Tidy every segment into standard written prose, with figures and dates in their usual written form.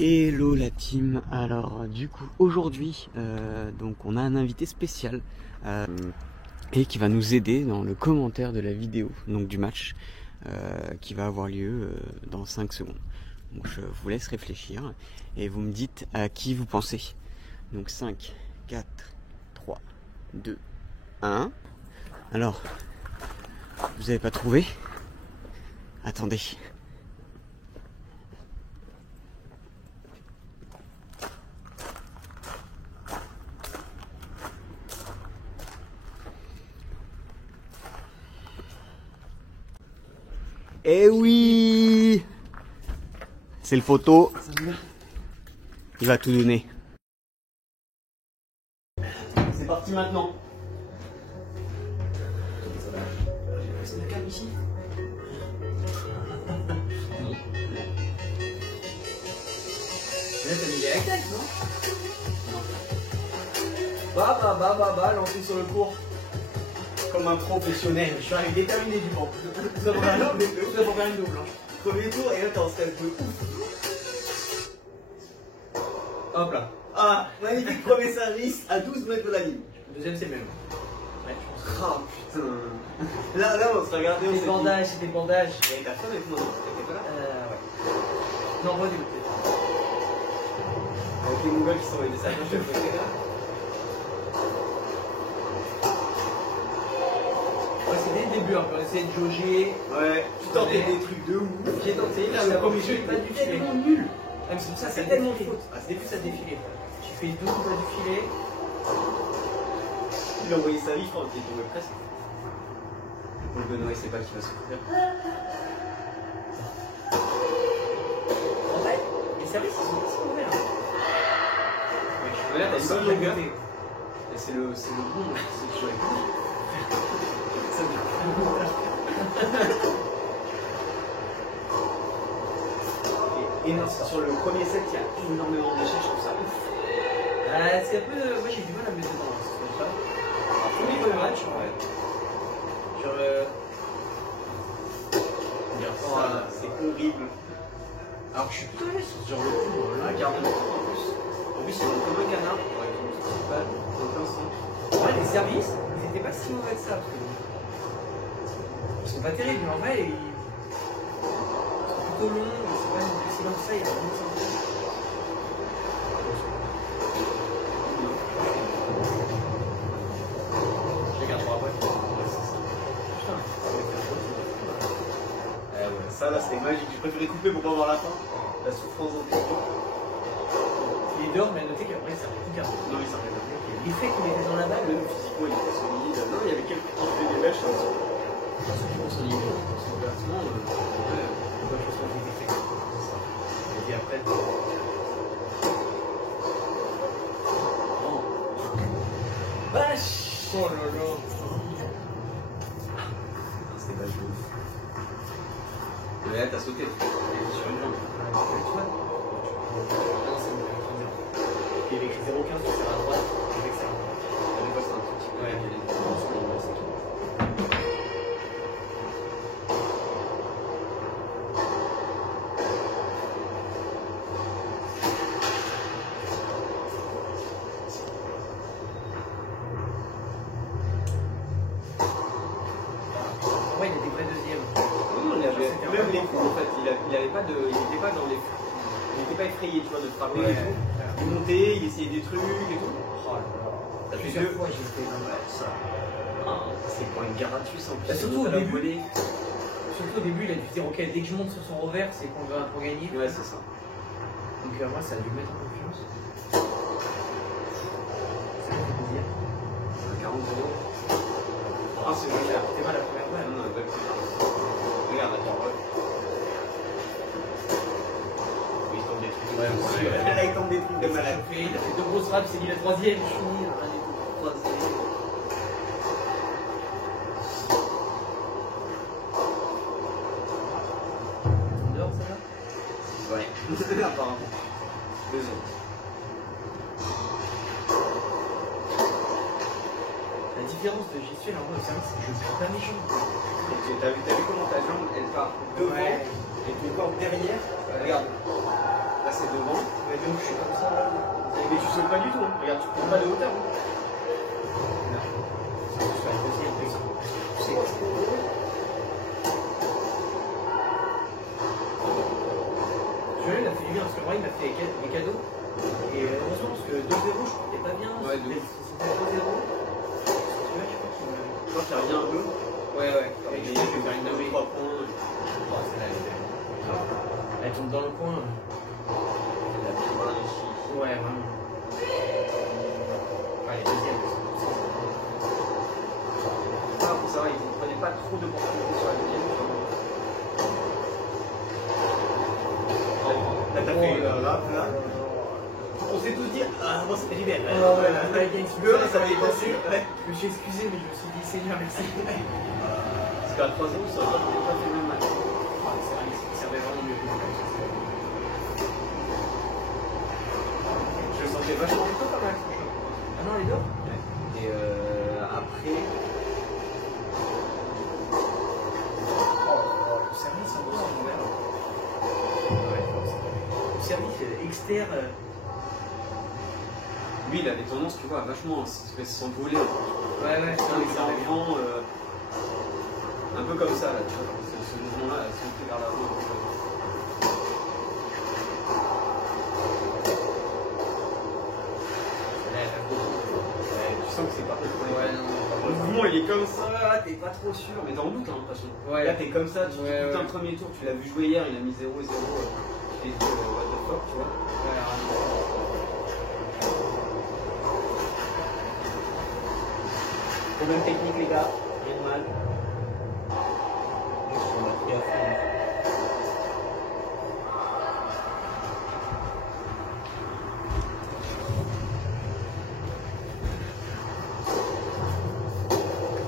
Hello la team. Alors du coup aujourd'hui donc on a un invité spécial et qui va nous aider dans le commentaire de la vidéo donc du match qui va avoir lieu dans 5 secondes. Donc je vous laisse réfléchir et vous me dites à qui vous pensez. Donc 5, 4, 3, 2, 1. Alors, vous avez pas trouvé? Attendez. Eh oui! C'est le photo. Il va tout donner. C'est parti maintenant. C'est la carte ici. Là t'as mis les hacks, non? Bah, lancé sur le cours. Comme un professionnel, je suis arrivé déterminé du banc. Tout ça pour faire une double. Premier tour et là t'es en stress de ouf. Hop là. Ah, magnifique premier service à 12 mètres de la ligne. Deuxième c'est le même. Ouais, je pense. Oh putain. Là on se regardait. Des bandages, c'est des bandages. Et ta femme avec moi, t'étais pas là? Ouais. Non, redis. Avec les Mongols qui sont envoyés des sacs, je fais là. Ouais, c'était le début, on essayait de jauger. Ouais, tu tentais des trucs de ouf. J'ai tenté, là, le premier jeu, il pas du filet. Tellement nul. Ah, mais c'est pour ça, c'est tellement faute. Ah, c'est début, ça défilé. Tu fais deux coups du filet. Il a envoyé sa vie, je crois, il est tombé presque. Le Benoît, il sait pas qui va souffrir. En fait, les services, ils sont pas si mauvais. Ouais, là, t'as une bonne longueur. C'est le bon, c'est que je joue avec lui. Et non, sur le premier set, il y a énormément d'échecs, je trouve ça ouf. C'est un peu. Moi, j'ai du mal à me mettre dedans, c'est ça. Premier match, ouais. Sur C'est horrible. Alors que je suis plutôt à l'aise sur ce genre de coup. Là, Regarde en plus. En plus, c'est comme un canard. Ouais, une petite balle, aucun son. Ouais, les services, ils étaient pas si mauvais que ça. Ils sont pas terribles, mais en vrai, ils sont plutôt longs, c'est pas une si long que ça, il y a beaucoup de sens. Je regarde pour après. Putain, Ça là, c'était magique. Je préférais couper pour pas voir la fin. La souffrance en plus. il est dehors, mais à noter qu'après, ça fait tout garder. Non, il s'arrête pas. L'effet qu'il était dans la balle, Même physiquement, il était solide. Non, il y avait quelques qui faisaient des mèches. ceux qui vont s'enligner, c'est complètement. Ouais. Je pense que j'ai fait. C'est ça. Et puis après, vache! Oh là là! C'était pas joué. Mais là, t'as sauté. Sur une jambe. Il y avait écrit 0,15 sur la droite, avec ça. T'avais pas ça un truc. Ouais, il y a des Ouais, il était près deuxième. Non, il avait même les coups en fait, il avait pas de. Il était pas dans les. Il était pas effrayé, tu vois, de frapper et tout. Il montait, il essayait des trucs et tout. Oh là là. Plusieurs fois, j'ai fait ça. C'est pour une gratuite en plus. Surtout au début. Surtout au début, il a dû se dire ok, dès que je monte sur son revers, c'est qu'on va pour gagner. Ouais, c'est ça. Donc moi, ça a dû me mettre en confiance. Ça me fait plaisir. 40 euros. Ah, c'est génial. T'es mal la première fois. Non, regarde, attends, ouais. Il tombe des trucs. Ouais, là, il tombe des trucs de malade. Il a fait deux grosses frappes, il s'est dit la troisième. Fini, rien du tout. Troisième. Dehors, ça là? Ouais, apparemment. 2 ans. La différence de gestuelle en vrai au service, c'est que je ne suis pas méchant. T'as vu comment ta jambe, elle part devant et ton corps derrière. Regarde, là c'est devant. donc je suis comme ça là. Mais tu sautes pas du tout, hein. Regarde, tu prends pas de hauteur. Hein. C'est juste la deuxième prise. Tu sais quoi, celui-là, il a fait du bien parce que moi, il m'a fait des cadeaux. Et heureusement, parce que 2-0, je portais pas bien. Ouais, de ouf. C'était 2-0. Je crois qu'il revient un peu. Ouais, ouais. Et je vais faire une nommée 3 points. Oh, celle-là, elle est belle. Elle tombe dans le coin. Elle a bien réussi. Ouais, vraiment. Allez, deuxième. Ah, bon, ça va, ils ne prenaient pas trop d'opportunités sur la deuxième. Là, t'as fait rap, là. On s'est tous dit, ah, moi, c'était libéré. Ouais, Ça m'a détendu. Je me suis excusé, mais je me suis dit, Seigneur, merci. Parce qu'à 3 ans, ça va, on n'a pas fait le même match. C'est vrai, il servait vraiment mieux. Je le sentais vachement plutôt pas mal, franchement. Ah non, les deux. Et après. Le service, on voit en vert. Le service externe. Lui, il avait tendance, tu vois, à vachement s'envoler. Ouais, ouais, C'est un vent un peu comme ça, là, tu vois. Ce mouvement-là, à sauter vers l'avant. Tu sens que c'est pas contrôlé. Ouais, non. Le mouvement, il est comme ça, t'es pas trop sûr, mais t'es en doute, hein, de toute façon. Ouais. Là, t'es comme ça, tu Ouais, écoutes ouais. un premier tour, tu l'as vu jouer hier, il a mis 0-0. Tu t'es dit, what the fuck, tu vois. Ouais, Problème technique, les gars, rien de mal. on a pris à fond.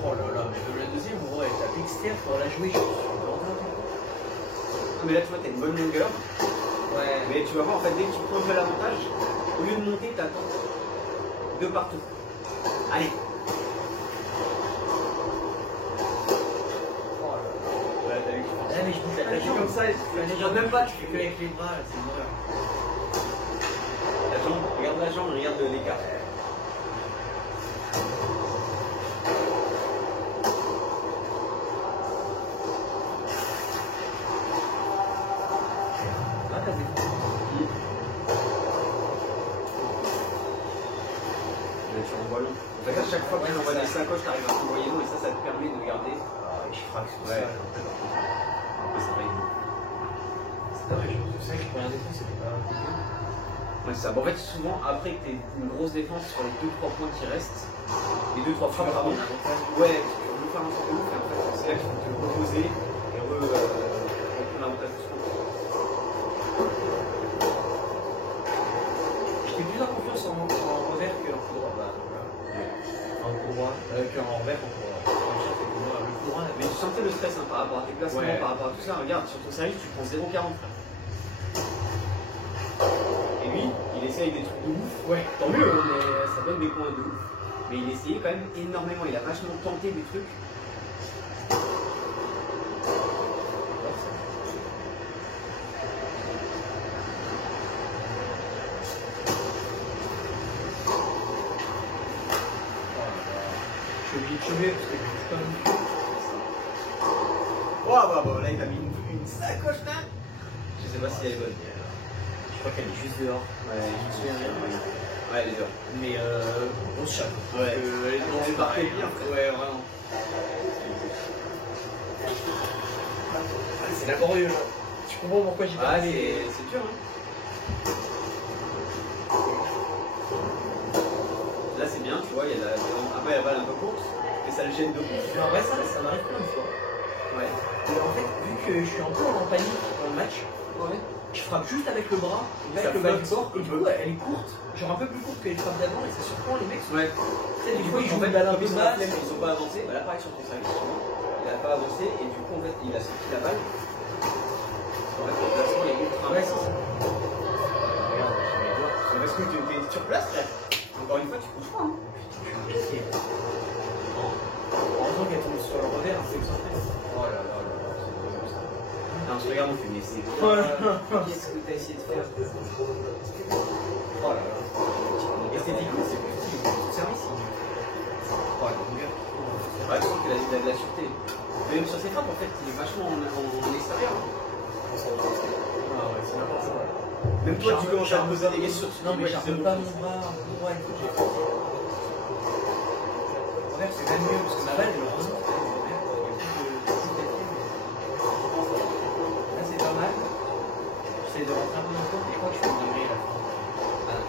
Oh là là, mais la deuxième, ouais, t'as externe, faut la jouer. Ah, mais là, tu vois, t'as une bonne longueur. Ouais. Mais tu vas voir, en fait, dès que tu prends un peu l'avantage, au lieu de monter, t'attends de partout. Allez. Oh là là. Ouais, t'as vu. Ah, mais je bouge T'as vu comme ça, tu regardes même pas, tu fais que avec les bras, là, c'est une horreur. la jambe, regarde la jambe, regarde l'écart. Ah, t'as vu. Là, tu envoies long. En fait, à chaque fois que tu envoies des sacoches, t'arrives à t'envoyer long et ça te permet de garder. Ah, je frappe sur Ouais. ça. Un peu ça va. C'est dommage, je sais que le premier défaut, c'était pas. Ouais, c'est ça. Bon, en fait, souvent, après que tu une grosse défense sur les 2-3 points qui restent, les 2-3 frappes avant, ouais, tu veux faire un truc de ouf, et en fait, c'est là qu'il faut te reposer et reprendre l'avantage du score. J'étais plus en confiance en revers qu'en coup droit. Bah, voilà. En coup droit, qu'en revers, en coup droit. Le coup droit, Mais tu sentais le stress hein, par rapport à tes placements, Ouais. par rapport à tout ça. Regarde, sur ton service, tu prends 0,40 frère. Et lui, il essaye des trucs de ouf. ouais. Tant mieux, hein, mais ça donne des points de ouf. Mais il essayait quand même énormément. Il a vachement tenté des trucs. Je suis obligé de chauver parce que je bouge pas non plus. Là, il a mis une sacoche là. Je sais pas si elle est bonne. Je crois qu'elle est juste dehors. Ouais, Je me souviens rien. ouais, elle est dehors. Mais grosse chape. Ouais. Elle partait bien. Ouais, vraiment. C'est laborieux là. Tu comprends pourquoi j'ai pas Ah, fait. c'est dur, hein. Là, c'est bien, tu vois, il y a après la balle un peu courte, mais ça le gêne de ouf. Mais en vrai, ça m'arrive plein de fois. Ouais. Et en fait, vu que je suis un peu en panique dans le match, je frappe juste avec le bras, Ça avec le bas du flotte, corps, et du coup, elle est courte, genre un peu plus courte que les frappes d'avant, et ça surprend les mecs. Ouais. Tu sais, des fois, ils jouent en fait, une balle un comme peu ils sont en basse. flemme, ils ont pas avancé, bah là, pareil sur ton service, il a pas avancé, et du coup, en fait, il a sorti la balle. En fait, le placement est ultra Ouais, important. c'est ça. Regarde, sur les doigts. C'est parce que tu es sur place, frère. Encore une fois, tu bouges pas, hein. Heureusement qu'elle tombe sur le revers, c'est excentré. Oh là là là là, c'est comme ça. Attends, je regarde, on fait, mais c'est. Qu'est-ce que t'as essayé de faire? Oh là là. Esthétiquement, c'est plus stylé. Service. Oh la longueur. Ouais, je trouve que la sûreté. Même sur ses frappes, en fait, il est vachement en extérieur. Ah ouais, c'est n'importe quoi. Même toi, tu commences à poser des questions. Non, mais j'arrive pas mon bras et tout. En vrai, c'est même mieux parce que ma balle, elle remonte. Là, c'est pas mal. J'essaie de rentrer un peu dans le corps et je crois que je fais une dinguerie à la fin.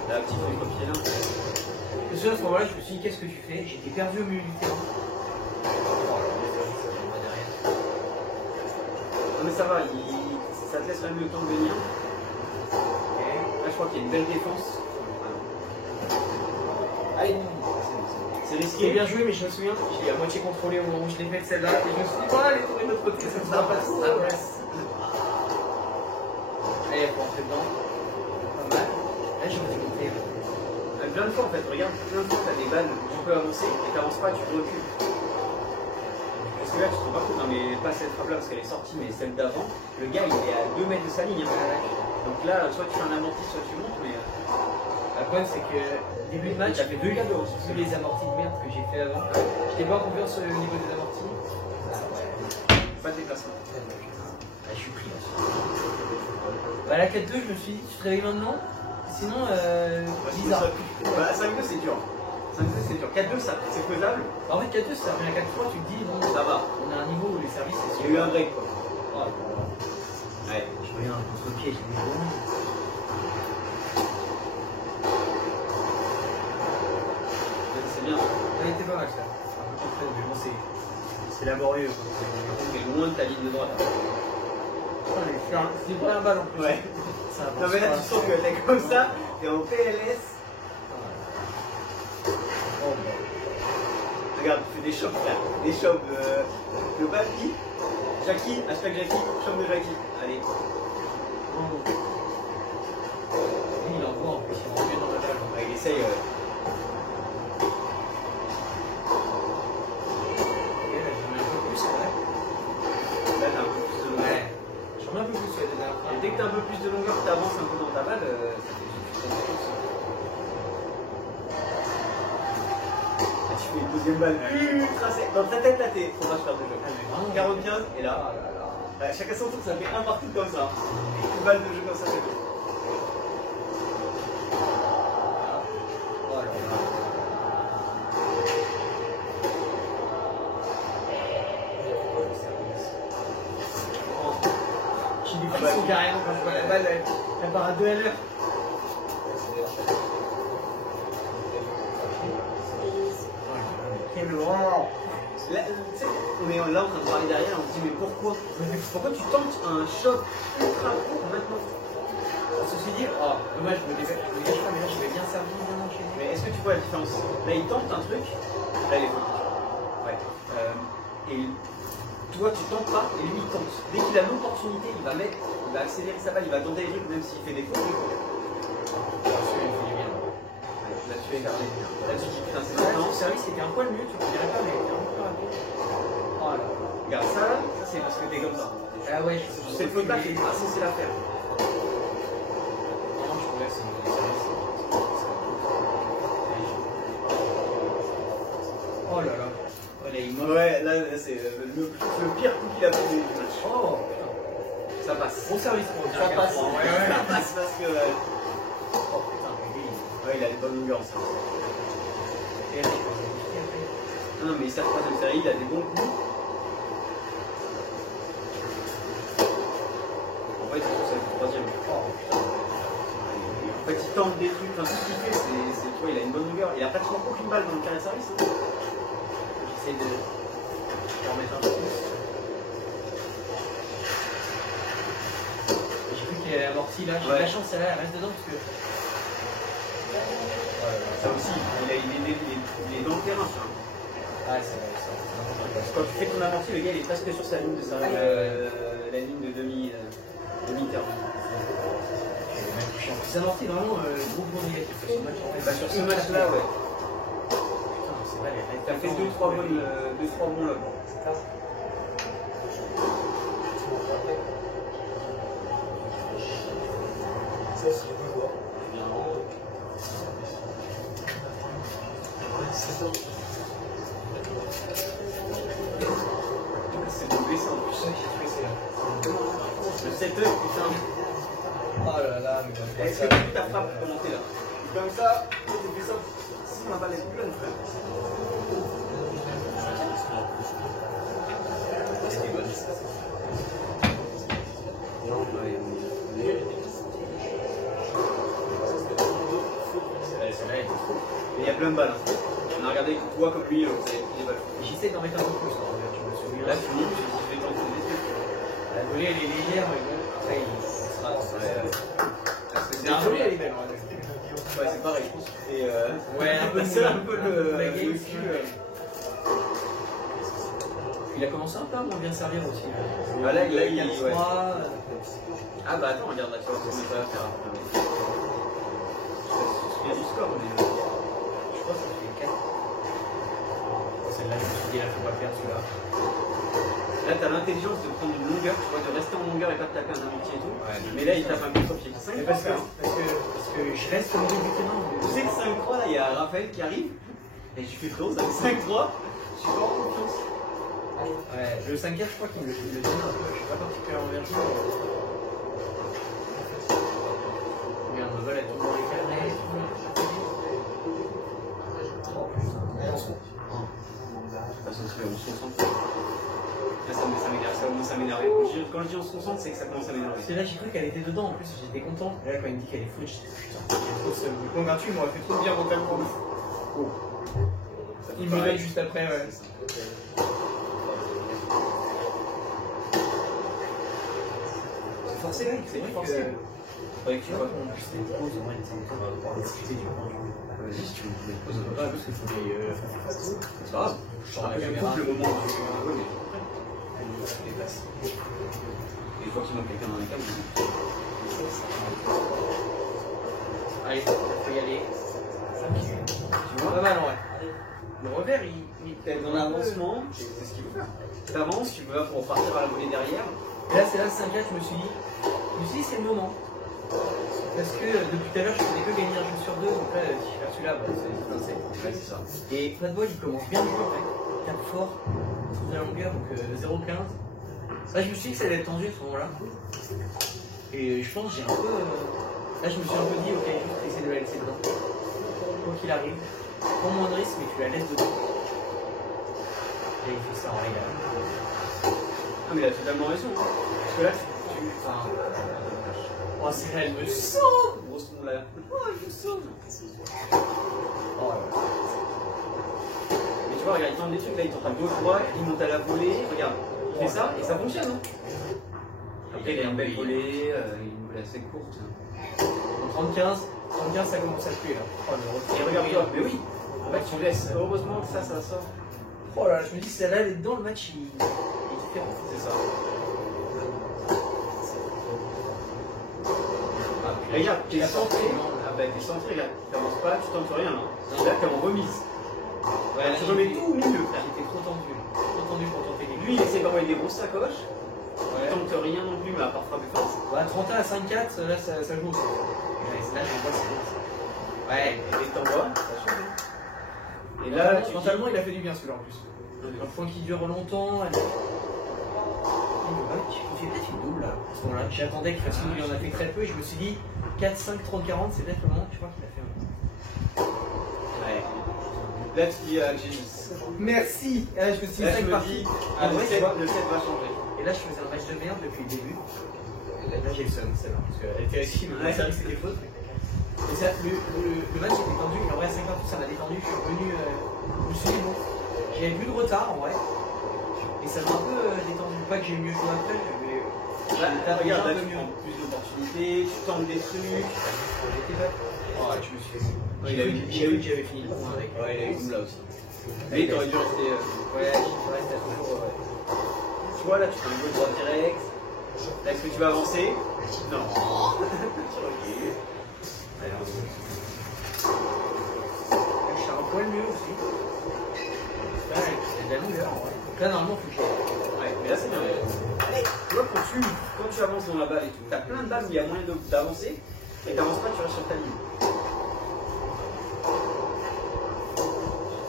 La petite feuille copier là. Parce que à ce moment-là, je me suis dit, qu'est-ce que tu fais? J'étais perdu au milieu du terrain. Non, mais ça va, ça te laisse quand même le temps de venir. Là, je crois qu'il y a une belle défense. Allez, c'est c'est risqué. bien joué, mais je me souviens, je l'ai à moitié contrôlé au moment où je l'ai faite celle-là. Et je me suis dit, voilà, elle est tombée de l'autre côté, ça passe. Allez, elle peut rentrer dedans. Pas mal. Là, j'ai envie de monter. Plein de fois en fait, regarde, plein de fois t'as des balles où tu peux avancer et t'avances pas, tu recules. Parce que là, tu te rends pas compte, non mais pas cette frappe là parce qu'elle est sortie, mais celle d'avant, le gars il est à 2 mètres de sa ligne. Donc là, soit tu fais un amorti, soit tu montes, mais. Le problème, c'est que début de match, t'as fait deux cadeaux. tous les amortis de merde que j'ai fait avant. J'étais pas en confiance sur le niveau des amortis. Pas de déplacement. Ah, je suis pris là. Bah, la 4-2, je me suis dit, tu te réveilles maintenant? Sinon, bizarre. Bah, 5-2 c'est dur. 5-2 c'est dur. 4-2 c'est faisable. En fait, 4-2, ça revient à 4-3, tu te dis, bon, Ça va. on a un niveau où les services, c'est Il y a eu un break quoi. Oh, Ouais. je reviens un contre-pied, j'ai mis bon. C'est bien. Ça a été pas mal ça. Un peu contre mais bon, c'est laborieux. T'es loin de ta ligne de droite. C'est une première balle en plus. Ouais. Ça avance Non mais là pas. tu sens que t'es comme ça, t'es en PLS. Oh, bon. Regarde, tu fais des shops là. Des shops de Bapi. Jackie, hashtag Jackie, shop de Jackie. Allez. Lui, il envoie en plus, il rentre bien dans la balle. Ouais, il essaye. Ok, là, j'en mets un peu plus, c'est vrai. Là t'as un peu plus de longueur. Ouais. J'en mets un peu plus, ouais, déjà. Et dès que t'as un peu plus de longueur, t'avances un peu dans ta balle, ça fait plus. Ah, tu fais une deuxième balle ultra sec. Dans ta tête là, t'es. Faut pas se faire de jeu. 40-15 et là. Chacun son tour, ça fait un partout comme ça. Une balle de jeu comme ça, c'est tout. Oh là là. J'ai des frissons carrément quand je vois la balle, elle part à 2 à l'heure. Quel horreur! Là, tu sais, on est là en train de parler derrière, on se dit mais pourquoi tu tentes un shot ultra court maintenant? Ceci dit, oh, dommage, je me dégage pas, mais là je vais bien servir, bien enchaîner. Mais est-ce que tu vois la différence? Là il tente un truc, là il est faux. Ouais. Et toi tu tentes pas, et lui il tente. Dès qu'il a l'opportunité, il va accélérer sa balle, il va tenter les trucs même s'il fait des fautes. Là-dessus, il fait du bien. Là-dessus, il gardé. Là-dessus, tu putain, c'est Non, maintenant. le service était un poil mieux, tu ne dirais pas, mais il était un peu rapide. Oh là là. Regarde ça, là, ça c'est parce que t'es comme ça. Ah ouais, je Cette faute-là, t'es pas censé la faire. Non, je trouvais que c'est une service. Oh là là. Ouais, là, ouais, là c'est le pire coup qu'il a fait du match. Oh putain. Ça passe. Bon service pour le Ça passe. Ouais, ouais. Ça passe parce que. Oh putain, mais lui. Ouais, il a une bonne longueur ça. Et là, je pense que Non, mais il sert troisième série, il a des bons coups. En fait, c'est le troisième. Oh putain. En fait, il tente des trucs, enfin, tout ce qu'il fait, c'est, tu vois, il a une bonne longueur. Il a pratiquement aucune balle dans le carré de service. Hein. J'essaie de en remettre un peu plus. J'ai cru qu'il avait amorti là. J'ai de la chance, celle-là, elle reste dedans parce que. Ça aussi, il est dans le terrain. Ça. Ah, c'est vrai, ça. Quand tu fais ton amorti, le gars il est presque sur sa ligne de service, la ligne de demi-terme. Ça amorti vraiment gros négatif sur ce match. Bah, sur ce match-là, ouais. Putain, c'est vrai, T'as fait 2-3 bons lobes. Ça aussi, je vois. C'est doublé ça en plus. Ça, j'ai stressé là. Le setup, putain. Oh là là, mais comme Est-ce ça. que tu as ta frappe pour monter là? Comme ça, tu fais ça. Si ma balle est pleine, frère. Il y a plein de balles. Hein. On a regardé toi comme lui, vous avez pris des balles. J'essaie d'en mettre un peu plus. Là, tu me souviens. Là, tu montes, je vais tenter des trucs. La volée, elle est légère, mais bon, après, il sera. C'est un volée, joli, elle est belle. Ouais, c'est pareil, je pense. Et Ouais, un peu c'est un peu le game. cul. Il a commencé un peu à moins bien servir aussi. Ah, là, il a a 3. 3. Ah bah attends, regarde là, tu vois ce qu'on va faire après. Il y a du score, mais. Je crois que ça fait 4. Celle-là, je me suis dit, il faut pas perdre celui-là. Là, t'as l'intelligence de prendre une longueur, tu vois, de rester en longueur et pas de taper un amitié et tout. Ouais. Mais là, il tape un contre-pied. Mais parce que je reste au milieu du terrain. Tu sais que 5-3, là, il y a Raphaël qui arrive. Et je fais close avec 5-3. Je suis pas en confiance. Ouais, le 5 je crois qu'il me le donne un peu. Je suis pas particulièrement bien joué. Regarde, ma balle elle tombe dans les carrés. Oh putain. De toute façon, on se concentre. Là, ça m'énerve, ça commence à m'énerver. Quand je dis on se concentre, c'est que ça commence à m'énerver. Parce que là, j'ai cru qu'elle était dedans en plus, j'étais content. Et là, quand il me dit qu'elle est foot, j'étais putain, il est trop seul. Le point gratuit m'aurait fait trop bien vocal pour nous. Il me donne juste après, ouais. C'est forcé, là, c'est vrai forcé. que tu vois, on puisse les pauses, on va pouvoir discuter du point de vue. Vas-y, si tu veux les Pause, on va pas, parce qu'il faut des. C'est pas grave. Je sors la Après, je caméra. coupe le moment où tu veux, mais Je déplace. une fois qu'il manque quelqu'un dans les câbles, Allez, faut y aller. tu vois. Pas mal, ouais. Le revers, il T'es dans l'avancement, c'est ce qu'il faut faire. T'avances, tu vas pour partir à la volée derrière. Et là, c'est là le 5-4, je me suis dit, c'est le moment. Parce que depuis tout à l'heure, je faisais que gagner un jeu sur 2, donc là, si je fais celui-là, bah, c'est 27. Ouais, c'est ça. Et Fatball, il commence bien le jeu, en fait. Il tape fort, il trouve de la longueur, donc 0-15. Là, je me suis dit que ça allait être tendu à ce moment-là. Et je pense que j'ai un peu. Là, je me suis un peu dit, ok, juste essayer de la laisser dedans. Quoi qu'il arrive, prends moins de risques, mais tu la laisses dedans. Et il fait ça en régal. Ah, mais il a totalement raison. Hein. Parce que là, enfin, Oh, c'est là, elle me sauve! grosse monde là. Oh, je me sauve. Oh là là. Mais tu vois, regarde, il tente des trucs, là, il tente à gauche-droite, il monte à la volée, regarde, il fait ça et ça fonctionne. Hein. Après, il a une belle volée, une volée assez courte. 35, ça commence à tuer là. Oh, Et regarde-toi, mais oui, en fait, tu laisses, heureusement que ça sort. Oh là, je me dis, celle-là, elle est dedans, le match, il est différent. C'est ça. Ah, puis regarde, t'es centré. Ah bah, t'es centré, regarde, tu t'avances pas, tu tentes rien là. Là, t'es en remise. Ouais, tu remets tout au milieu, frère. J'étais trop tendu pour tenter les Lui, il essaie d'envoyer des grosses sacoches. Ouais. Il tente rien non plus, mais à part frapper fort. Ouais, 31 à 5-4, là, ça joue aussi. Ouais, là, je vois, c'est bien ça. Ouais. Et t'envoies, ça change. Et là, tu mentalement, il a fait du bien celui-là en plus. Un point qui dure longtemps. Elle... Il fait peut-être une double là. À ce moment-là, j'attendais qu'il fasse une double, il en a fait très peu et je me suis dit 4, 5, 30, 40, c'est peut-être le moment, tu vois, qu'il a fait un. ouais. Là, tu dis à Jesus. Merci! Et là, je me suis dit Là, 5 je me parties. dis, Ah, le ouais, 7 tu vois. va changer. Et là, je faisais un match de merde depuis le début. Et là, j'ai le seum, celle-là. Parce qu'elle était réussie, mais Ouais. c'est vrai que c'était faute. Et ça, le match était tendu, mais en vrai, à 50, ça m'a détendu. Je suis revenu. Je me suis dit, bon, j'avais plus de retard en vrai. Et ça m'a un peu détendu. Pas que j'ai mieux joué après, mais. Là, regarde, là, un peu tu mieux. prends plus d'opportunités, tu tentes des trucs. J'étais pas. Oh, je me suis fait. Ouais, il a eu- J'ai vu que j'avais fini le point avec. Ouais, il a eu une là aussi. Mais t'aurais dû rester. Ouais, je reste toujours. Tu vois, là, tu prends une gauche droite direct. Là, est-ce que tu vas avancer? Non. Tu recules. Allez, on se Je suis un poil mieux aussi. Là, c'est de la longueur en vrai. Donc là, normalement, faut que je. Ouais, mais là, c'est bien. Tu vois, quand tu avances dans la balle et tout, t'as plein de balles où il y a moyen d'avancer. Et t'avances pas, tu restes sur ta ligne.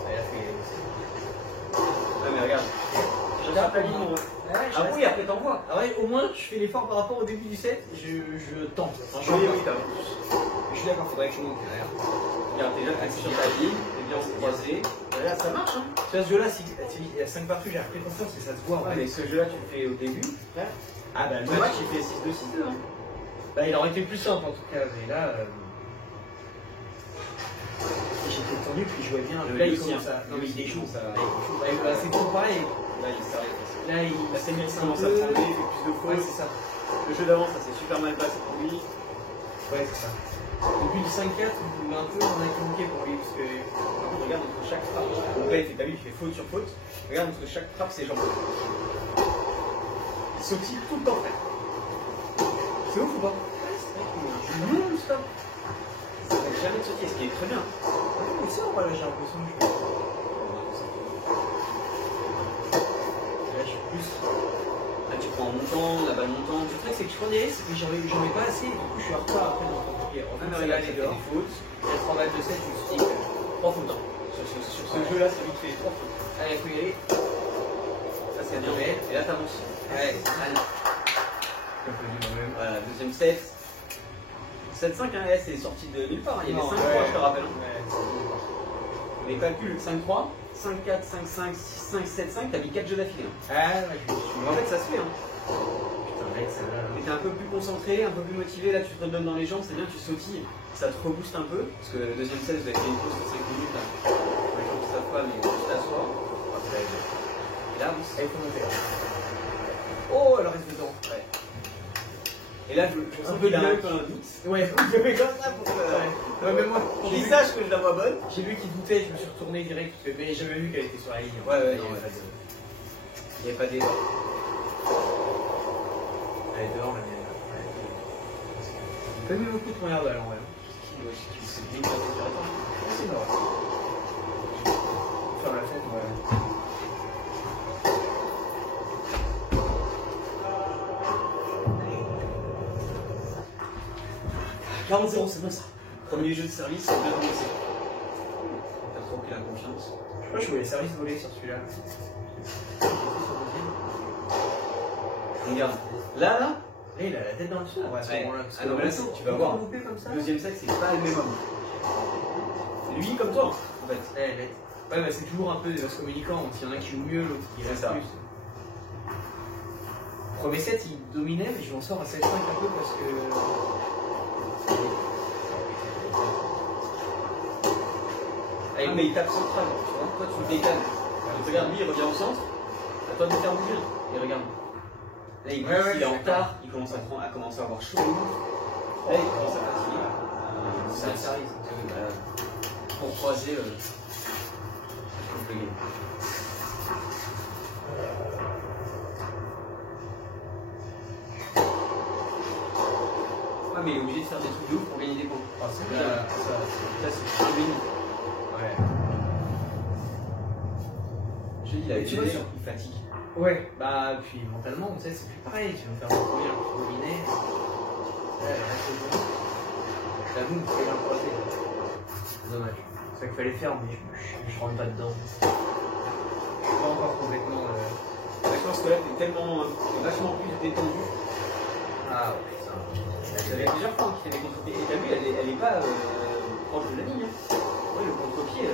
Elle a fait. Ouais, mais regarde. Je reste sur ta ligne, mon ref. Ah oui, après t'envoies. Ah ouais, au moins je fais l'effort par rapport au début du set, je tente. Enfin, Oui, oui, t'avances. je suis d'accord, faudrait que je monte derrière. Regarde, déjà, t'es sur ta ligne, t'es bien croisé. Là, ça marche, hein. Tu vois, ce jeu-là, si il y a 5 parties, j'ai repris confiance, mais ça se voit. Ouais, mais ce jeu-là, tu le fais au début. Ah bah, Le match, il fait 6-2, 6-2. Hein. bah, il aurait été plus simple en tout cas, mais là. J'étais tendu, puis je jouais bien. Là, il commence à. Non, mais il déjoue. C'est toujours pareil. Là, il s'arrête. Là, il s'est mis commence à trembler, il fait plus de Ouais, fautes. c'est ça. Le jeu d'avant, ça s'est super mal passé pour lui. Ouais, c'est ça. Depuis le 5-4, un peu, on a communiqué pour lui, parce que. Regarde entre chaque frappe. Donc là, t'as vu, il fait faute sur faute. Regarde entre chaque frappe, c'est jambes. Il sautille tout le temps, frère. C'est ouf ou pas? Non-stop. Ça va jamais de sauter, ce qui est très bien. Mais ça, voilà, j'ai l'impression que je. Là, je suis plus. Là, tu prends en montant, la balle montante. Le truc, c'est que je prenais, c'est que j'en ai pas assez, et du coup, je suis en retard après dans le compliqué. En fait, Même ça regarde, va il aller fait dehors. des fautes. Il y a 3 balles de 7, je me suis dit, 3 fautes. Sur ce jeu-là, c'est lui qui fait 3 fautes. Allez, faut y aller. Ça, c'est bien. Et là, t'avances. Ouais, Allez. même. Voilà, deuxième set. 7-5, hein, c'est sorti de nulle part. Hein. Il y avait 5-3, ouais. je te rappelle. Hein. Ouais, Les calculs 5-3, 5-4, 5-5, 6-5, 7-5, t'as mis 4 jeux d'affilée. Hein. ah, ouais, je me suis. En fait, ça se fait. Hein. Putain, mec, ça va. Mais t'es un peu plus concentré, un peu plus motivé. Là, tu te redonnes dans les jambes, c'est bien, tu sautilles. Ça te rebooste un peu. Parce que le deuxième set, vous avez fait une pause de 5 minutes. Là. Les gens ne savent pas, mais tu t'assois. Et là, vous. Il faut monter. Oh, elle reste dedans. Ouais. Et là, je sens peu qu'il a de un luck. peu un doute. Ouais, je fais comme ça pour que. Ouais, mais moi, Qu'il sache que je la vois bonne. j'ai vu qu'il doutait, je me suis retourné direct, parce que mais j'avais vu qu'elle était sur la ligne. Ouais, Non, non, elle il n'y avait pas des. est dehors, la mienne. T'as mis beaucoup de première balle en vrai. C'est bien passé sur la table. C'est vrai. Faire la fête, ouais. 40-0, c'est bon ça. Premier jeu de service, c'est bien commencé. T'as trop pris la confiance. Je crois que je voulais service volé sur celui-là. Regarde. Là, Et il a la tête dans le sol. Ouais, à ce Ouais. moment-là. Ah non, mais là, tu vas voir. Comme ça. deuxième set, c'est pas le même homme. Lui comme toi, en fait. Ouais, bah c'est toujours un peu des vases communicants. Il y en a qui jouent mieux, l'autre qui C'est reste ça. plus. Premier set, il dominait, mais je m'en sors à 7-5 un peu parce que. Ah, mais il tape central, tu vois. Toi, tu le décales. Regarde, lui, il revient au centre. À toi de le faire bouger. Et regarde. Là, il, Ouais, ouais, il est en je suis retard, il commence à commencer à avoir chaud. Là, il commence à fatiguer. C'est un service. Pour croiser, je peux gagner. Ouais, mais il est obligé de faire des trucs de ouf pour gagner des points. Ah, c'est Là, bien. là, c'est un mini. Ouais. Je te dis, il a Et tu vois, il fatigue. Ouais, bah, puis mentalement, tu sais, c'est plus pareil. Tu vas me faire un premier, un dominé. Ouais, c'est bon. La boum, tu vas le croiser. Dommage. C'est ça qu'il fallait faire, mais je rentre pas dedans. Je suis pas encore complètement. Je pense que là, t'es tellement, vachement plus détendu. Ah ouais, ça. Ça fait plusieurs fois qu'il fait des contre-pieds. Et t'as vu, elle est pas proche de la ligne. Hein. Oui, le contre-pied,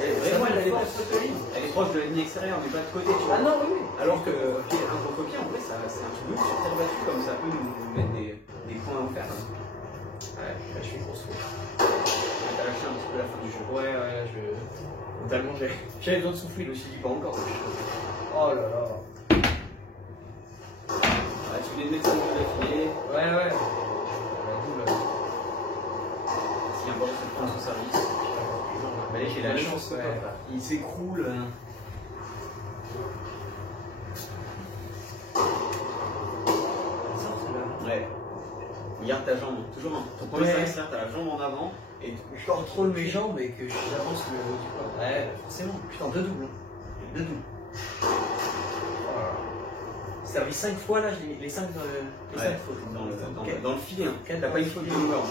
vraiment, elle est proche de la ligne. Elle est proche de la ligne extérieure, mais pas de côté, tu vois. Ah non, oui, oui. Alors que un contre-pied, en vrai, c'est un truc de ouf sur terre battue, comme ça peut nous mettre des points à en faire. Ouais, là, je suis grosse faute. T'as lâché un petit peu la fin du jeu. Ouais, Totalement, j'avais besoin de souffler, je me suis dit, pas encore. Oh là là. Ouais, tu voulais mettre ça de d'affilée. Ouais, ouais. La double. S'il y a un ballon, ça prend son service. Mais J'ai la chance, ouais. Il s'écroule. Ouais. Garde ta jambe, toujours ton premier service, t'as la jambe en avant et Je contrôle mes jambes et que j'avance le haut du corps. Ouais, forcément. Putain, deux doubles. Deux doubles. servi 5 fois là, les 5 fautes. Dans le filet, hein. T'as pas une faute de joueur.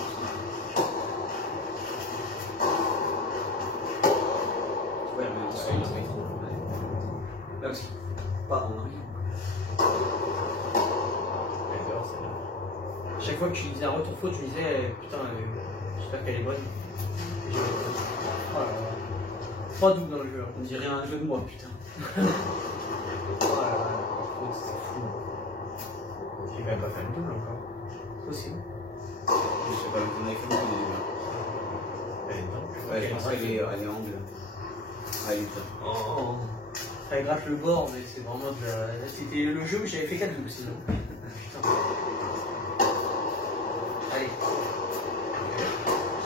Ouais, mais on se fait trop. Là aussi. Pas en arrière. Chaque fois que tu disais un retour faute, je me disais putain, j'espère qu'elle est bonne. Oh là là. 3 doubles dans le jeu. On dirait un jeu de moi, putain. Oh là là, c'est fou. J'ai même pas fait le double encore. Possible. Je sais pas, on a fait le double. Elle est dedans. Ouais, je pense qu'elle est angle. Ah, elle est dedans. Oh. Ça gratte le bord, mais c'est vraiment de la... C'était le jeu où j'avais fait 4 doubles sinon. Putain. Allez.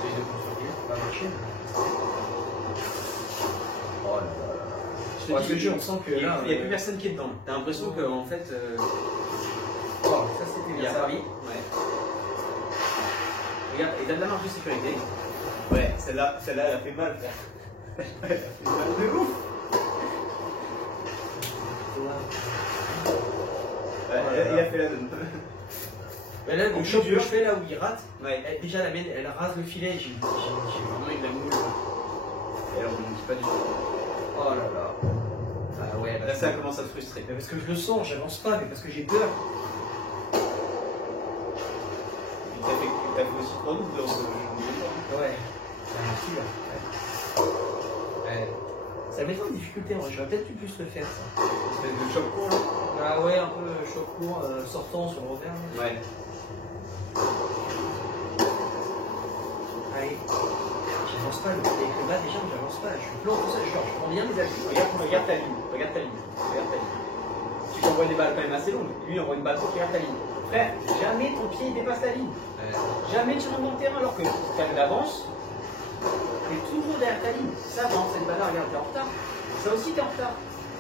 Celui de construire, pas marcher. Oh là là. Je te dis, le jeu, on sent que là. Il n'y a plus personne qui est dedans. T'as l'impression qu'en fait. Oh, ça c'était bien servi. Ouais. Regarde, et t'as de la marge de sécurité. Ouais, celle-là, elle a fait mal, frère. Elle a fait mal de ouf. Ouais, il a fait la donne. Mais là, le choc que je fais là où il rate, Ouais. déjà la mienne, elle rase le filet. J'ai vraiment eu de la moule. Et alors, on ne dit pas du tout. Oh là là. Ah ouais, Là, ça commence à te frustrer. mais parce que je le sens, j'avance pas, mais parce que j'ai peur. T'as fait aussi 3 doubles dans ce jeu. Ouais. C'est un petit là. Ouais. Ça met trop de difficulté, moi. J'aurais peut-être plus le faire, ça. Espèce de choc court, là. Ah ouais, un peu choc court, sortant sur le revers. Ouais. Allez. J'avance pas, avec le bas déjà, j'avance pas. Je suis plan tout ça, genre, je prends bien mes appuis. Regarde ta ligne. Regarde ta ligne. Tu t'envoies des balles quand même assez longues. Lui, il envoie une balle courte, regarde ta ligne. Frère, jamais ton pied dépasse la ligne. Jamais tu rentres dans le terrain alors que tu as de l'avance. T'es toujours derrière ta ligne. Ça, dans cette balle-là, regarde, t'es en retard. Ça aussi, t'es en retard.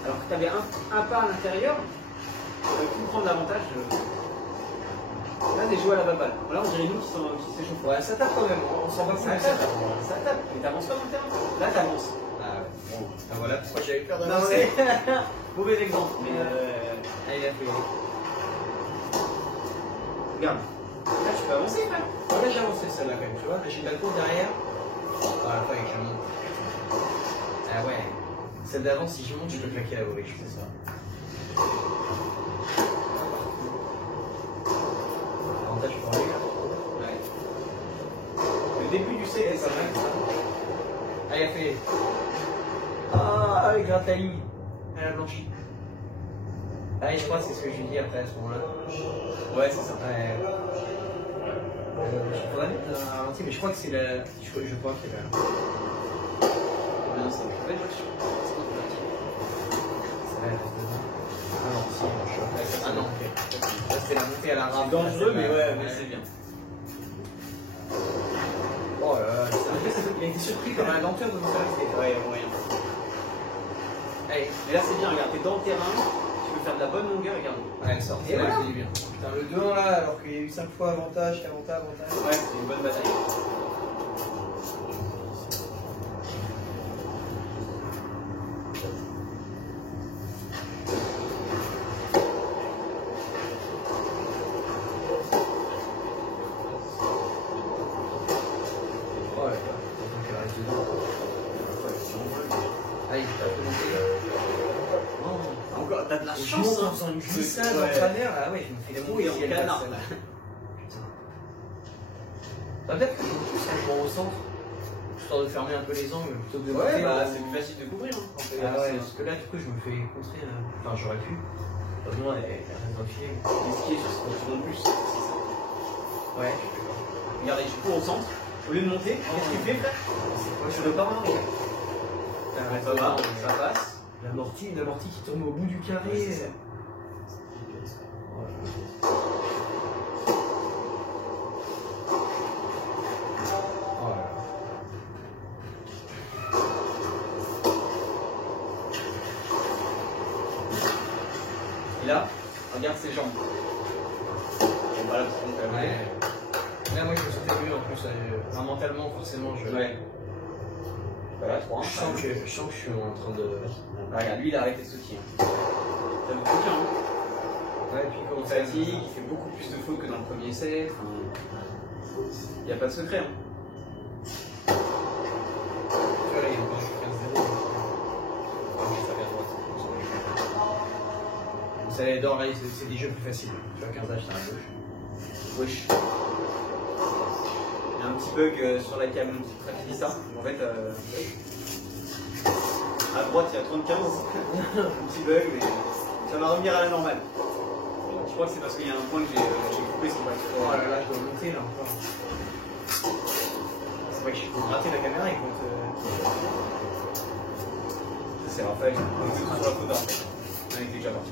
Alors que t'avais un pas à l'intérieur, tu aurais pu prendre l'avantage. Là, t'es joué à la balle. Là, on dirait nous qui s'échauffent. Ouais, ça tape quand même, on s'en va Ça tape, ça tape. Mais t'avances pas dans le terrain. Là, t'avances. Ah ouais. Bon, voilà. Moi j'avais peur Non, d'avancer. mauvais exemple. Mais Allez, il a fait. regarde. Là, tu peux avancer, frère. Là j'ai avancé celle-là quand même, tu vois. Là j'ai le balcon derrière. Ah, pas avec je monte. Ah ouais. Celle d'avant, si je monte, je peux claquer la volée, je fais ça. Avantage pour lui là. Ouais. Le début du set, Ça c'est va, ça. ça. Ah, il a fait. Ah, avec Gratali. Elle a blanchi. Ah, et je crois que c'est ce que je lui dis après à ce moment-là. Ouais, c'est ça. Ouais. Je pourrais mettre un ralenti, mais je crois que c'est la. Je crois que c'est la. Non, c'est pas une voiture. C'est la reste dedans. Ah non, si, je suis après. Ah non, ok. Là, c'est la montée à la rame. Dangereux, mais ouais, mais c'est bien. Oh là là. Il a été surpris par la lenteur de mon service. Ouais, moyen. Allez. Mais là, c'est bien, regarde, t'es dans le terrain, tu veux faire de la bonne longueur, regarde. Ouais, elle sort. Et voilà. C'est bien. Putain, le 2-1 là, alors qu'il y a eu 5 fois avantage. Ouais, c'est une bonne bataille. Oh là là. Donc elle reste dedans. Allez, t'as fait monter. Encore, t'as de la Je chance, monte en hein. faisant une glissade Ouais. en travers, là, ouais, je me fais des Oui, en canard. Putain. Bah, peut-être que je me pousse quand je me recentre, histoire de fermer un peu les angles plutôt que de Ouais, monter, bah, ou- c'est plus facile de couvrir. Hein, quand t'es Ah ouais, avancé, parce que là, du coup, je me fais contrer. Enfin, j'aurais pu. Heureusement, elle reste dans le filet. hein. Les skiers sur ce qu'on plus, c'est ça. Ouais. Regardez, je cours au centre, au lieu de monter, qu'est-ce qu'il fait, frère? Je ne pas marrer. Ça va, ça passe. L'amorti qui tombe au bout du carré. Ouais, c'est ça. Oh là là. Oh là là. Et là, regarde ses jambes. Bon, voilà, c'est bon, quand même. Ouais. Là, moi, je me sentais mieux en plus. Mentalement, forcément, je. Ouais. Voilà, 3. Je sens que je suis en train de. Regarde, lui, il a arrêté ce tir. Ça veut tout dire, hein. Ouais, puis Il comment fatigue, il fait beaucoup plus de fautes que dans le premier set. Il n'y a pas de secret. Hein. Tu vois, là, il y a quand je suis 15-0. Ça vient droite. Ça les dort, là, c'est des jeux plus faciles. Tu vois, 15 H, c'est à gauche. Wesh. Il y a un petit bug sur la cam qui dit ça. En fait, à droite, il y a 35. Un petit bug, mais ça va revenir à la normale. Je crois que c'est parce qu'il y a un point que j'ai coupé ce qui va être. Oh là là, je dois monter là encore. C'est vrai que je peux gratter la caméra et quand. C'est Raphaël, on est sur la faute d'arrêt. On est déjà parti.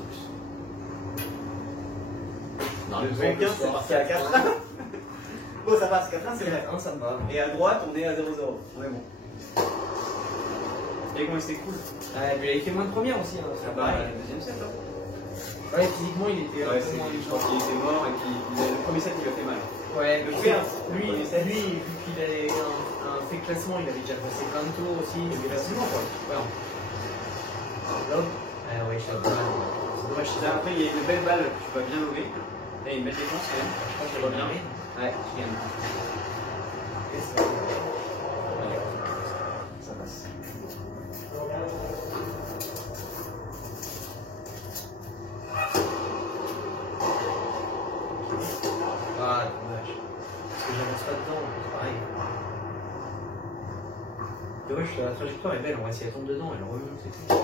Non, Le 35, c'est parti à 4. Bon, ça passe, 4-1, c'est vrai. Ça me va. Et à droite, on est à 0-0. On est bon. Et comment il s'écoule? Ouais, mais il avait fait moins de première aussi. Hein, Ah bah, le deuxième set, là. Ouais, physiquement, il était Ouais, un peu moins je pense qu'il était mort et puis le premier set, il lui a fait mal. Ouais, Le lui, premier vu set. qu'il avait un fait classement, il avait déjà passé plein de tours aussi. Il était facilement quoi. Ouais. Là, ouais, je suis un peu mal. C'est dommage. Là, après, il y a une belle balle que tu vas bien lever. Là, il y a une belle défense quand même. Je pense qu'il va bien. Ouais, tu gagnes. Ça passe. Ah, dommage. Parce que j'avance pas dedans, c'est pareil. Dommage, la trajectoire est belle, on va essayer de tomber dedans, elle remonte, c'est tout.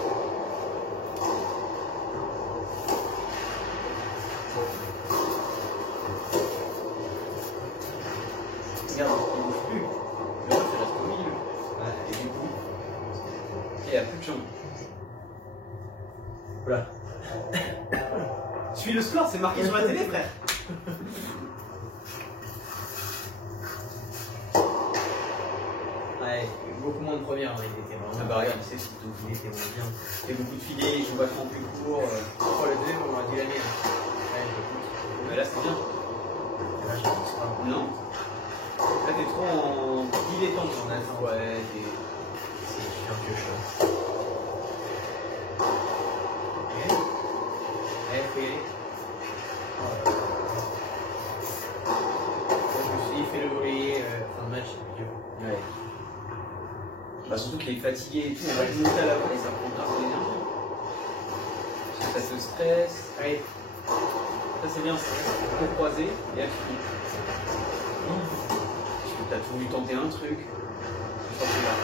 Regarde, il bouge plus. Le ref, il reste au milieu. Ouais. Et du coup, il n'y a plus de jambes. Voilà. Suis le score, c'est marqué sur la télé, frère. Ouais, beaucoup moins de première, hein, il était vraiment. Ah bah regarde, c'est tout. Il était moins bien. Il y a beaucoup de filets, il joue vachement plus court. Oh, le deuxième, on m'a dit l'année. Ouais, je l'écoute. Mais là, c'est bien. Là, je pense pas. Non. Là, t'es trop en dilettante. En attente. Ouais, Je suis un vieux chat. Ok. Ouais, faut y aller. Oh là là. Je me suis dit, fais le volley, fin de match, c'est vieux. Ouais. Bah, surtout qu'il est fatigué et tout. On va le monter à la volée, ça prend grave de l'énergie. Parce que ça te stresse. Allez. Ça, c'est bien, c'est pour croiser et là, tu finis. T'as voulu tenter un truc. Je pense que là.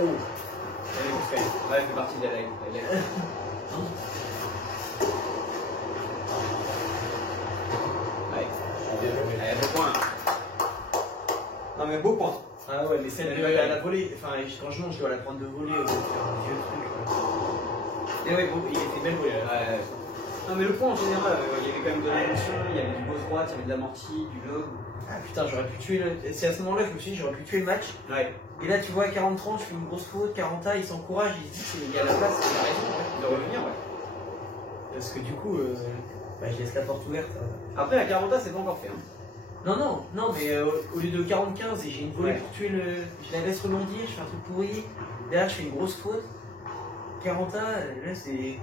Oh! Elle est fait. Ouais, elle fait partie de la live. Elle est. Ouais. Elle beau point. Non, mais beau point. Ah ouais, mais celle à la volée, enfin, franchement, je dois la prendre de volée au lieu de faire un vieux truc. Et ouais, bon, il était belle volée. Ouais. Non, mais le point en général, il y avait quand même de l'émotion, il y avait du gauche droite, il y avait de l'amorti, du lobe. Ah putain, j'aurais pu tuer le. C'est à ce moment-là que je me suis dit, j'aurais pu tuer le match. Ouais. Et là, tu vois, à 40-30, je fais une grosse faute, 40 il s'encourage, il se dit, il y a la place, il a raison. Ouais. De revenir, ouais. Parce que du coup, bah, je laisse la porte ouverte. Après, à 40 c'est pas encore fait. Hein. Non, mais au lieu de 40-15, et j'ai une volée Ouais. pour tuer le. Je la laisse rebondir, je fais un truc pourri. Derrière, je fais une grosse faute. 40 là, c'est.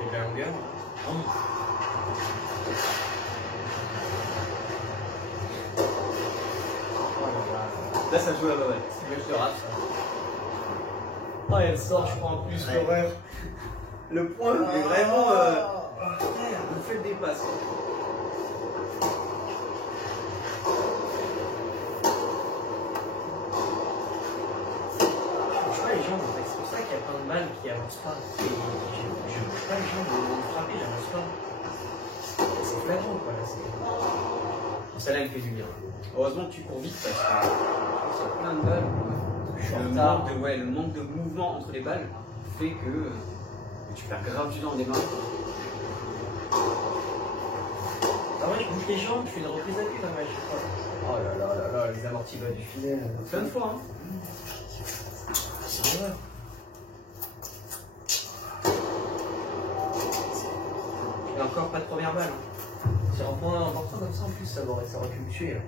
Et de la longueur. Là, ça joue la balle. C'est le match de rap, ça. Oh, elle sort, je crois, en plus, Ouais. l'horreur. Le point est vraiment. On fait le dépasse. Je bouge pas les jambes, en fait. C'est pour ça qu'il y a plein de balles qui avancent pas. Et je bouge pas les jambes, au moment de frapper, j'avance pas. C'est flagrant, quoi, là. Celle-là, elle me fait du bien. Heureusement que tu cours vite parce que il y a plein de balles. Je suis en Le retard. le manque de mouvement entre les balles fait que tu perds grave du temps en démarrage. Ah ouais, je bouge les jambes, je fais une reprise à pied, là, ouais, je sais pas. Oh là là là là, les amortis bas du filet. Plein de fois, hein. C'est vrai. Et encore pas de première balle. Hein. Sur un point important comme ça, en plus, ça aurait pu me tuer. Là.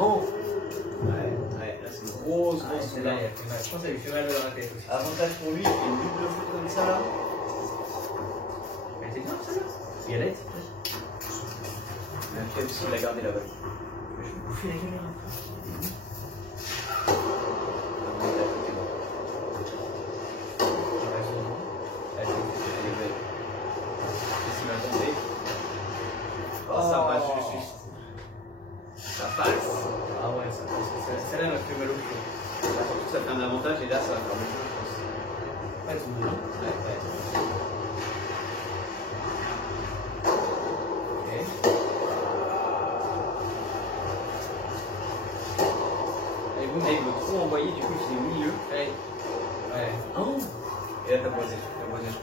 Oh. Ouais, là c'est une grosse, Ah, grosse celle-là, il a fait mal. Je pense qu'elle lui fait mal dans la tête aussi. Avantage pour lui, il fait une double faute comme ça là. Elle était bien, celle-là. Galette. Mais après aussi, il a gardé la balle. Je vais bouffer la caméra. Oh, ça passe juste. Ça passe. Ah ouais, ça passe. Celle-là m'a fait mal au pied. Surtout ça fait un avantage et là ça va faire le jeu, je pense. Pas tout le monde. Ouais. Ok. Et vous, il veut trop envoyer, du coup il fait au milieu. Ouais. Ouais. Oh. Et là t'as boisé.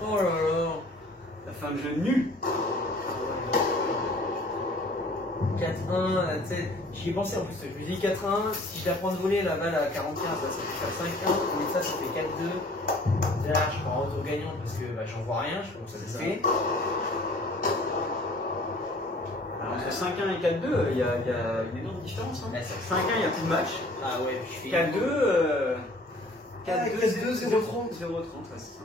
Oh là là. T'as fait un jeu nul. 4-1, tu sais, j'y ai pensé en plus. Je me dis 4-1, si je la prends de voler la balle à 45, ça fait 5-1, mais ça fait 4-2. Là, je prends un retour gagnant parce que bah, j'en vois rien, je sais pas comment ça se fait. Alors, entre 5-1 et 4-2, il y a une énorme différence. Hein. Ouais, ça- 5-1, il n'y a plus de match. Ah ouais, je fais 4-2, 4-2, 0-30. 0-30, ouais, c'est ça.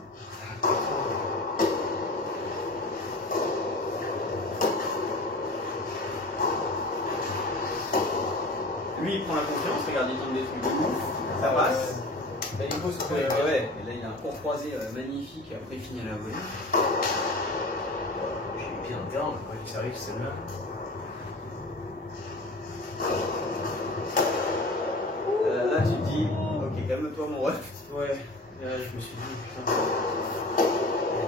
Lui, il prend la confiance, regarde, il tente des trucs de ouf, ça passe. Bah, les beaux sont Ouais, ouais, et là, il a un court croisé magnifique, et après, il finit à la volée. J'ai bien un terrain, quand il s'arrive, c'est là. Là, tu te dis, ok, calme-toi, mon ref. Ouais, là, je me suis dit, putain.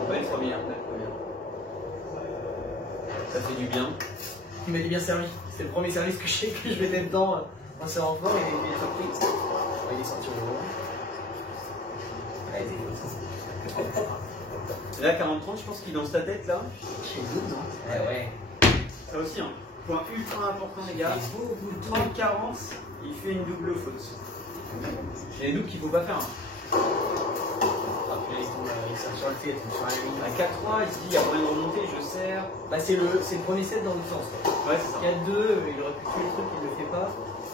Belle première, belle première. Ça fait du bien. Il m'a dit bien servi. C'est le premier service que je mettais dedans en servant fort et il est surpris. Il est sorti au moment. Là, 40-30, je pense qu'il est dans sa tête, là. Chez vous, non? Ouais. Ça aussi, hein. Point ultra important, les gars. 30-40, il fait une double faute. Il y a des doubles qu'il ne faut pas faire. Hein. Après, il sert sur le tête, sur la ligne. À 4-3, il se dit, il y a moyen de remonter, je sers. Bah, c'est le premier set dans l'autre sens. Ouais, c'est ça. 4-2, il aurait pu tuer le truc, il le fait pas.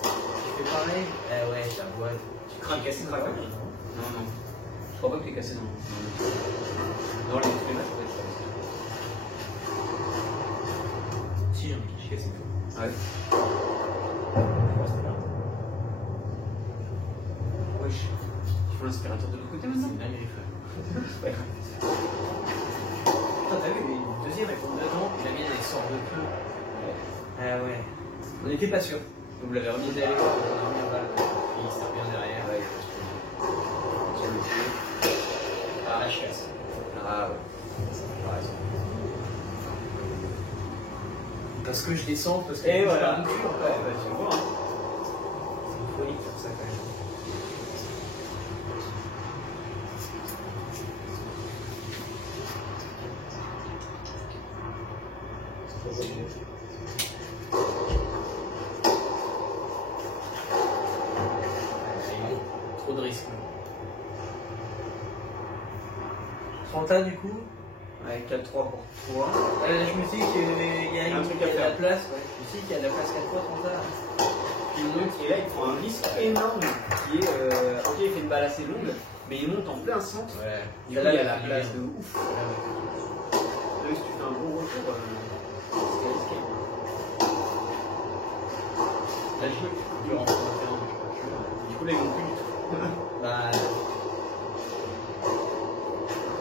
Il fait pareil. Ouais, je la vois. Tu craques, cassé, craques. Non, non. Je crois pas que t'es cassé dans les matchs, en fait. Si, j'ai cassé tout. Ouais. Wesh. Il faut l'inspirateur de l'autre côté maintenant. C'est dingue, les frères. C'est pas grave. Putain, t'as vu, le deuxième, elle tombe dedans, et la mienne, elle sort de peu. Ah ouais. On n'était pas sûr. Donc vous l'avez remis D'aller derrière. voir, on a remis un balle. Et il sert bien derrière. Ouais, sur le pied. Ah, je casse. Ah ouais. Ça a raison. Parce que je descends, parce que Et je voilà. pars de cul, Ouais, encore. bah tu vois. Hein. C'est une folie de faire ça quand même. Trop de risques. Trenta du coup. Ouais, 4-3 pour toi. Je me suis dit qu'il y a, Un truc à de la faire. place. Ouais. Je me suis dit qu'il y a de la place 4 fois Trenta. Puis il monte, et là il prend un risque énorme qui est. Ok, il fait une balle assez longue, mais il monte en plein centre. Ouais. Du coup, il y a la place de ouf. Là, si tu fais un bon retour, c'est risqué. Là, je rentre dans le terrain. Du coup, là, ils vont plus du tout. Bah.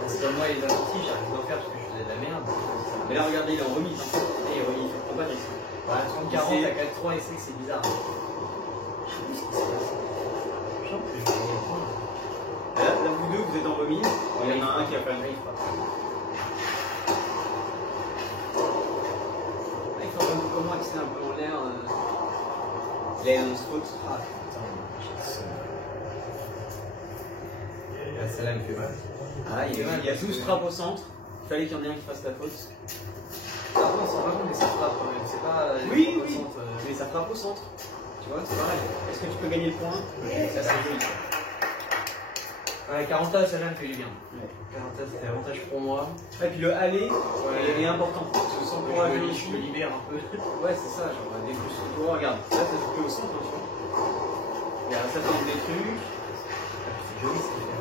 C'est comme moi, les amortis, j'arrive d'en faire parce que je faisais de la merde. Mais là, regardez, il est en remise. Hein. Et il prend pas de risque. Bah, 30-40 à 4-3 et c'est bizarre. Je sais plus ce qui se passe. Je sens que je vais gagner le point. Là, vous deux, vous êtes en remise. Il y en a un qui a fait un drive. Il faut comment axer un peu en l'air. Il a un spot. Ah putain, j'ai le seum. Celle-là me fait mal. Ah, il y a 12 trappes au centre. Il fallait qu'il y en ait un qui fasse la faute. Après, on s'en rend compte, mais ça frappe quand même. C'est pas. Oui, au oui. centre, Mais ça frappe au centre. Tu vois, c'est pareil. Est-ce que tu peux gagner le point? Ça, c'est joli. Ouais, 40 celle-là me fait du bien. Ouais. 40 c'était avantage pour moi. Et puis le aller est important. Parce que sans Je courage, me libère un peu. Ouais, c'est ça, genre des plus souvent, regarde, là t'as fait au centre, tu vois. Regarde, ça fait des trucs. C'est joli ce qu'il fait.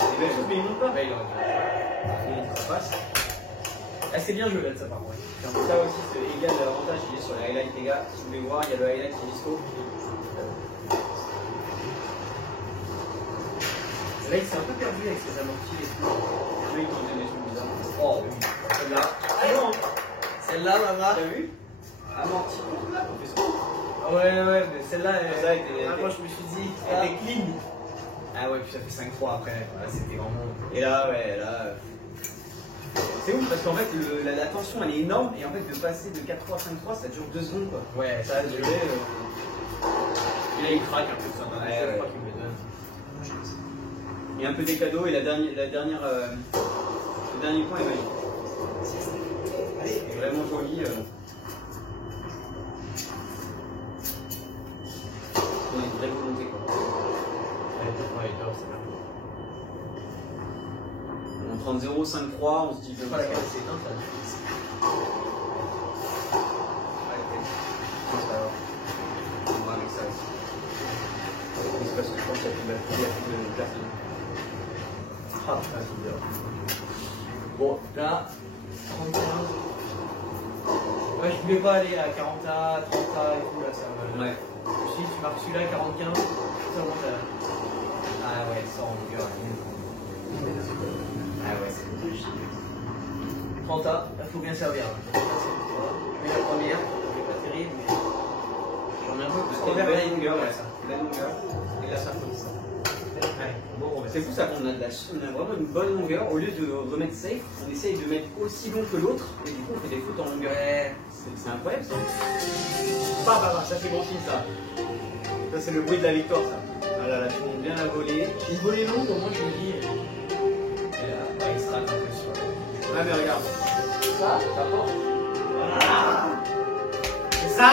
C'est des belles choses, mais ils montent pas. Ouais, il aurait dû. Et ça passe. Ah, c'est bien joué là de sa part, ouais. Ça aussi, c'est égal l'avantage qu'il est sur les highlights, les gars. Si vous voulez voir, il y a le highlight qui est dispo. Là, il s'est un peu perdu avec ses amortis et tout. Là, ils t'ont donné des trucs bizarres. Oh, oui. Celle-là. Ah non. Celle-là, Mama. T'as vu? Amorti. Là, on fait ça. Ah ouais, mais celle-là, Ça, elle était- moi je me suis dit, Elle elle est est clean. Ah ouais, puis ça fait 5-3 après. Ah, c'était vraiment. Et là, ouais, là. C'est ouf parce qu'en fait, la tension elle est énorme et en fait, de passer de 4-3 à 5-3, ça dure 2 secondes quoi. Ouais, Ça a duré. Et là, il craque un peu ça. Ouais, Je ouais. crois qu'il me le donne. Et un peu des cadeaux et le dernier point est magique. C'est vraiment joli. On a une vraie volonté quoi. Ouais, il dort, c'est bien. On 30-0, 5-3, on se dit que Pas la carte, c'est éteint, ça. On va avec ça aussi. C'est parce que je pense qu'il y a plus de personne. Ah putain, c'est dur. Bon, là, 35. Ouais, je voulais pas aller à 40 A, 30 A et tout, là, ça me. Ouais. Si tu marques celui-là, 45, ça monte à. Ah ouais, ça en longueur. Ah ouais, c'est logique. 30 A, il faut bien servir. Je mets la première, c'est pas terrible, mais. J'en ai un peu plus C'est envers une la belle longueur, longueur, ouais, ça. Belle longueur. Et là, ça fonce. Ouais, bon, on va C'est fou ça qu'on a, on a vraiment une bonne longueur. Au lieu de remettre safe, on essaye de mettre aussi long que l'autre. Et du coup, on fait des fautes en longueur. Ouais. C'est incroyable ça. Ça c'est bon signe ça. Ça c'est le bruit de la victoire ça. Ah là là, tu montes bien la volée. Une volée longue, au moins je me dis. Et là, ouais, il se rate un peu sur. Ouais mais regarde. Ça, Ça porte. c'est ça.